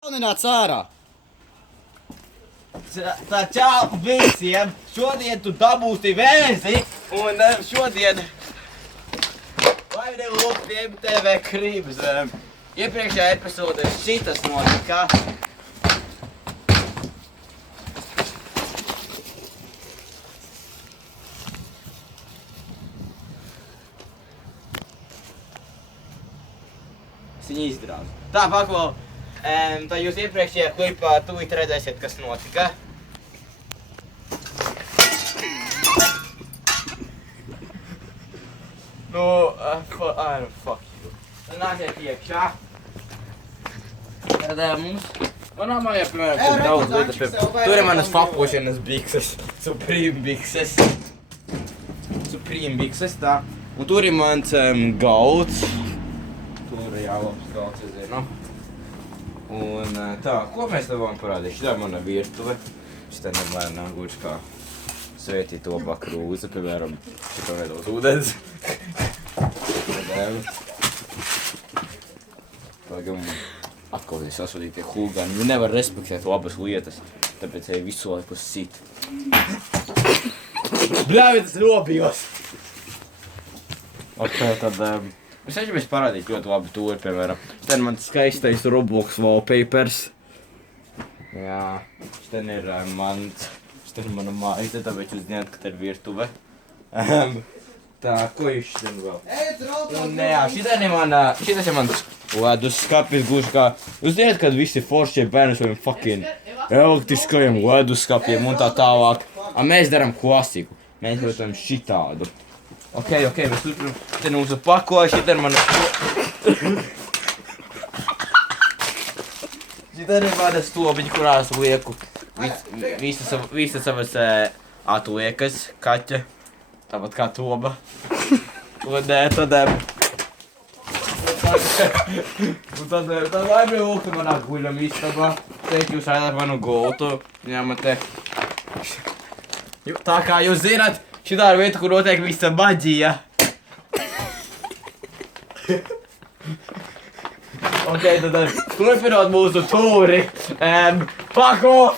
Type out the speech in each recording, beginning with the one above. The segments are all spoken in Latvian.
Jaunināts ārā! Tā čau visiem! Šodien tu dabūsi vēzi un šodien vai nelūk pie MTV Krības. Iepriekšējā epizodē šitas notika. Es viņu izdrauzu. Tā, paklau. Tā jūs iepriekšējā klipā tūlīt redzēsiet, kas notika. Nu, fuck you. Tad nāciet iekšā. Tad mums... Manā mājā, piemēram, ir daudz lietas. Tur ir manas fapošanas bikses. Supreme bikses. Supreme bikses, tā. Un tur ir mans galds. Tur ir labs galds, es zinu. Un tā, ko mēs tev varam parādīt? Šitā ir mana virtuve. Šitā nav gluži kā svētīto bakrūze, piemēram, šitā nedaudz ūdens. Pagam, atkal ir sasodītie hūgani. Viņi nevar respektēt labas lietas, tāpēc viņi visu laiku sit. Bļāvi, tas robījos! Ok, tad... Es cenšamies parādīt ļoti labi tūri, piemēram. Šitā ir mans skaistais Roblox wallpapers. Jā, šitā ir šitā ir mana maita, tāpēc jūs zināt, ka tā ir virtuve. Tā, ko jūs šitā vēl? Un jā, šitas ir mans leduskapis, gluži kā... Jūs zināt, kad visi foršie bērni saviem fucking elektriskajiem leduskapiem un tā tālāk. A mēs daram klasiku. Mēs lietojam šitādu. Ok, mēs turpinām. Šitā ir mūsu pakoja, šitā ir mana... Šitā ir mana stobiņa, kurās lieku visas savas atliekas, kaķa, tāpat kā toba. Un tad laimīgi lūgtu manā guļam istabā. Teikt, jūs aidāt manu gultu. Ņemat te. Tā kā jūs zināt, šitā ir vieta, kur notiek visa maģija. Ok, tad turpinot mūsu tūri. Fuck off!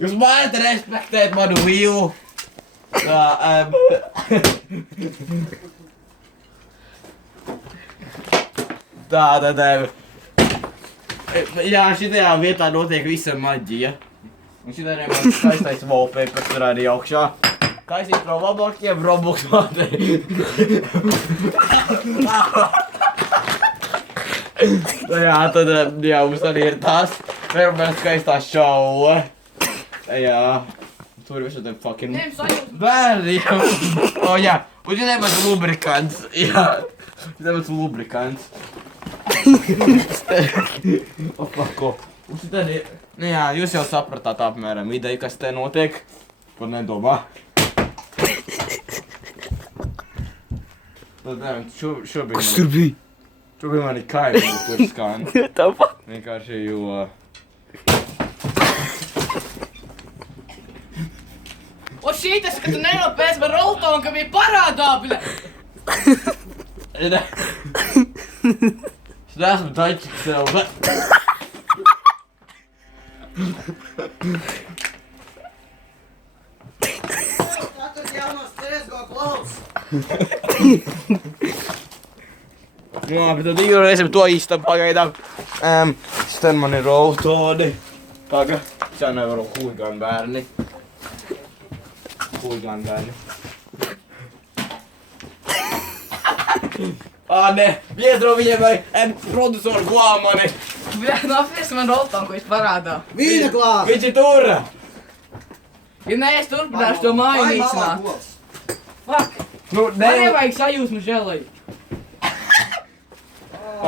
Jūs varat respektēt manu vīlu. Tā, tad... Jā, šitajā vietā notiek visa maģija. Un šitā ir mans skaistais wallpapers, tur arī augšā. Taisīt no labākiem Roblox mādei. Jā, tad, jā, mums arī ir tās. Vēl skaistā šaule. Jā, tur ir visādiem fucking bērniem. O, jā, un šitā ir mans lubrikants. Jā, šitā ir mans lubrikants. Opako. Un šitā ir... Nu jā, jūs jau sapratāt apmēram ideju, kas te notiek. Par nedomā. Šobrīd... Kas tur bija? Šobrīd mani kaimiņi, kur skan. Tāpat? Vienkārši, jo... O šitas, ka tu nenopēc par roltonu, ka bija parādā, bļa! Es neesmu taļķis sev, bet... Katrs jaunos CSGO klauds! Nu labi, tad ignorēsim to īstam pagaidām. Šitien man ir roltoni. Paga. Šā nevaru huligāni bērni. Huligāni bērni. Nē, biedro viņiem vai producori glāb mani. Bļa, nopēc man roltonu, ko viņš parādā. Vīna glāb! Viņš ir tur! Ja nē, es turpināšu to māju nīcināt. Fuck! Nu, Man nevajag sajūsmu žēlēju.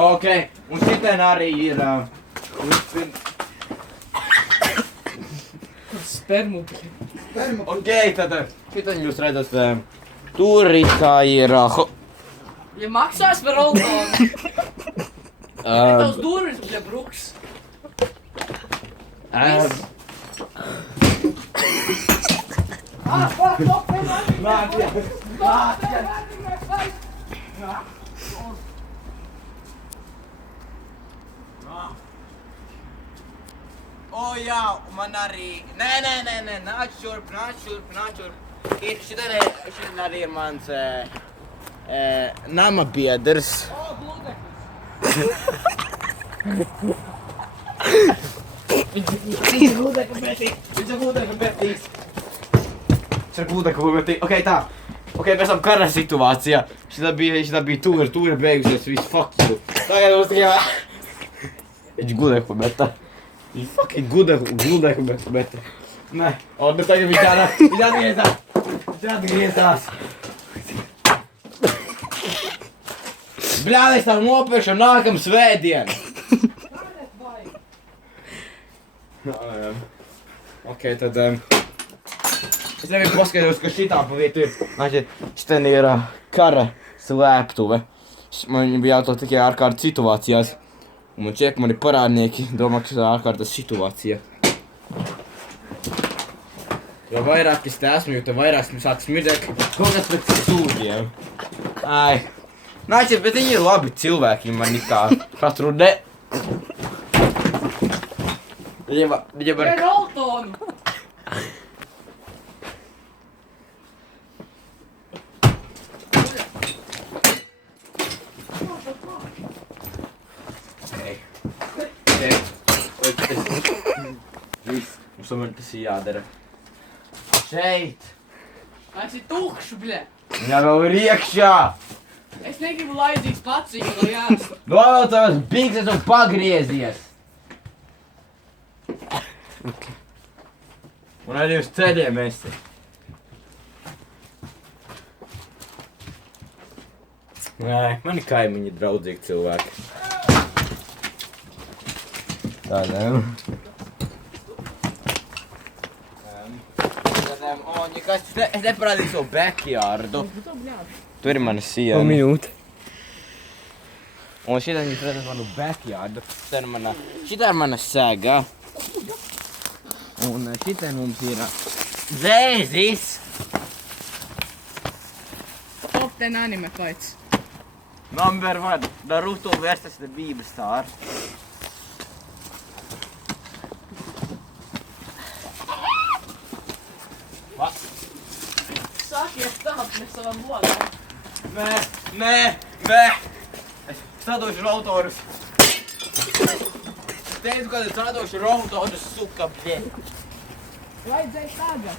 Ok, un šitien arī ir... Spermu. Ok, tad šitien jūs redzat, tur kā ir... Ja maksās par roltonu. Ja tavs durvis, bļa, bruks. Fuck, Nāk, jā. Nāk, jā, man arī. Nē, nāc šurp. Šitien arī ir mans nama biedrs. O, gludeklis. Viņš ir gludekļu pretī. Ok, tā. Ok, mēs esam kara situācijā. Šitā bija tūra beigusies, viss fuck you. Tagad mums tikai... Viņš gludekļu meta. Viņš fucking gludekļu meta. Nē, un tagad viņš atgriezās. Bļād, es tev nopirkšu nākam svētdien. Ok, tad... Es tagad paskatos, ka šitā pa vietu ir. Šitien ir kara slēptuve. Man bija jāto tikai ārkārtas situācijās. Un man šķiet, ka mani parādnieki domā, ka šitā ārkārtas situācija. Jo vairāk es te esmu, jo te vairāk sāk smirdēt kaut kas pēc sūdiem. Ai. Nāciet, bet viņi ir labi cilvēki, man it kā katru ne... Viņam var... Roltonu. Viss, mums tomēr tas ir jādara. Šeit! Es ir tukšs, bļa. Viņā vēl ir iekšā! Es negribu laidīt paciņu, lai jāstu. Novēl tavas bikses un pagriezies! Un arī uz ceļiem esi. Nē, mani kaimiņi draudzīgi cilvēki. Tādēļ. Es neparādīju savu backyardu. Tur ir mana siena. Minūte. Un šitien jūs redzat manu backyardu. Šitā ir mana sēga. Un šitien mums ir zēzis. Top 10 anime fights. Number 1. Naruto versus the Beebstar. Sākies tāp ne savam lodam. Nē. Es sadošu rotorus. Es teicu, ka es sadošu rotorus, suka, bļē. Vajadzēja tagad.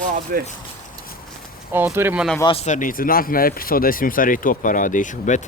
Labi. Un tur ir mana vasarnīca. Nākamajā epizodē es jums arī to parādīšu, bet